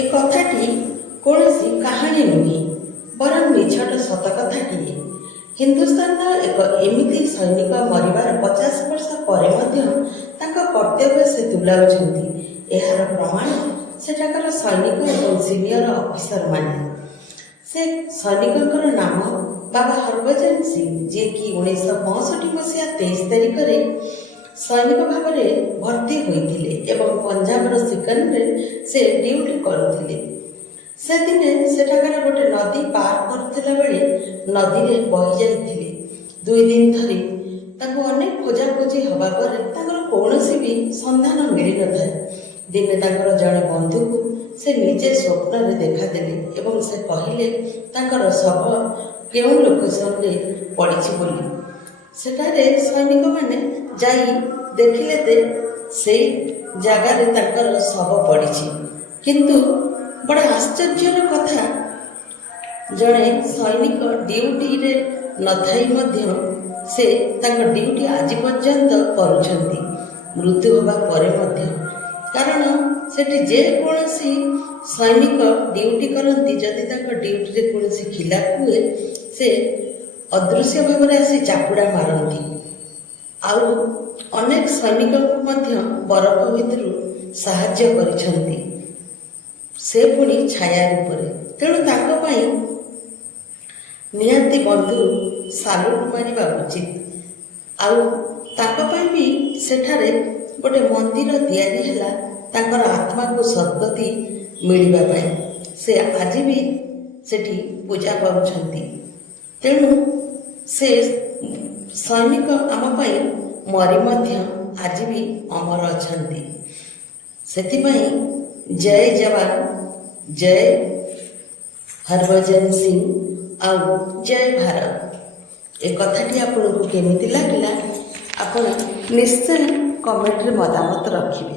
ଏ କଥାଟି କୌଣସି କାହାଣୀ ନୁହେଁ, ବରଂ ମିଛଟ ସତ କଥାଟିଏ। ହିନ୍ଦୁସ୍ତାନର ଏକ ଏମିତି ସୈନିକ ମରିବାର 50 ବର୍ଷ ପରେ ମଧ୍ୟ ତାଙ୍କ କର୍ତ୍ତବ୍ୟ ସେ ତୁଲାଉଛନ୍ତି। ଏହାର ପ୍ରମାଣ ସେଠାକାର ସୈନିକ ଏବଂ ସିନିୟର ଅଫିସରମାନେ। ସେ ସୈନିକଙ୍କର ନାମ ବାବା ହରଭଜନ ସିଂ, ଯିଏକି 1965 ମସିହା 23 ତାରିଖରେ ସୈନିକ ଭାବରେ ଭର୍ତ୍ତି ହୋଇଥିଲେ ଏବଂ ପଞ୍ଜାବର ସିକରରେ ସେ ଡ୍ୟୁଟି କରୁଥିଲେ। ସେଦିନେ ସେଠାକାର ଗୋଟେ ନଦୀ ପାର କରୁଥିଲା ବେଳେ ନଦୀରେ ବହି ଯାଇଥିଲେ। 2 ଦିନ ଧରି ତାଙ୍କୁ ଅନେକ ଖୋଜାଖୋଜି ହେବା ପରେ ତାଙ୍କର କୌଣସି ବି ସନ୍ଧାନ ମିଳିନଥାଏ। ଦିନେ ତାଙ୍କର ଜଣେ ବନ୍ଧୁକୁ ସେ ନିଜେ ସ୍ୱପ୍ନରେ ଦେଖାଦେଲେ ଏବଂ ସେ କହିଲେ ତାଙ୍କର ଶବ କେଉଁ ଲୋକେସନରେ ପଡ଼ିଛି ବୋଲି। ସେଠାରେ ସୈନିକମାନେ ଯାଇ ଦେଖିଲେ ଯେ ସେଇ ଜାଗାରେ ତାଙ୍କର ଶବ ପଡ଼ିଛି। କିନ୍ତୁ ବଡ଼ ଆଶ୍ଚର୍ଯ୍ୟର କଥା, ଜଣେ ସୈନିକ ଡ୍ୟୁଟିରେ ନଥାଇ ମଧ୍ୟ ସେ ତାଙ୍କ ଡ୍ୟୁଟି ଆଜି ପର୍ଯ୍ୟନ୍ତ କରୁଛନ୍ତି, ମୃତ୍ୟୁ ହେବା ପରେ ମଧ୍ୟ। କାରଣ ସେଠି ଯେକୌଣସି ସୈନିକ ଡ୍ୟୁଟି କରନ୍ତି, ଯଦି ତାଙ୍କ ଡ୍ୟୁଟିରେ କୌଣସି ଖିଲାପ ହୁଏ ସେ ଅଦୃଶ୍ୟ ଭାବରେ ଆସି ଚାପୁଡ଼ା ମାରନ୍ତି। ଆଉ ଅନେକ ସୈନିକଙ୍କୁ ମଧ୍ୟ ବରଫ ଭିତରୁ ସାହାଯ୍ୟ କରିଛନ୍ତି, ସେ ପୁଣି ଛାୟା ରୂପରେ। ତେଣୁ ତାଙ୍କ ପାଇଁ ନିହାତି ବନ୍ଧୁ ସାଲୁଟ ମାରିବା ଉଚିତ। ଆଉ ତାଙ୍କ ପାଇଁ ବି ସେଠାରେ ଗୋଟେ ମନ୍ଦିର ତିଆରି ହେଲା ତାଙ୍କର ଆତ୍ମାକୁ ସଦ୍ଗତି ମିଳିବା ପାଇଁ। ସେ ଆଜି ବି ସେଠି ପୂଜା ପାଉଛନ୍ତି। ତେଣୁ ସେ ସୈନିକ ଆମ ପାଇଁ ମରି ମଧ୍ୟ ଆଜି ବି ଅମର ଅଛନ୍ତି। ସେଥିପାଇଁ ଜୟ ଯବାନ, ଜୟ ହରଭଜନ ସିଂ ଆଉ ଜୟ ଭାରତ। ଏ କଥାଟି ଆପଣଙ୍କୁ କେମିତି ଲାଗିଲା ଆପଣ ନିଶ୍ଚୟ କମେଣ୍ଟରେ ମତାମତ ରଖିବେ।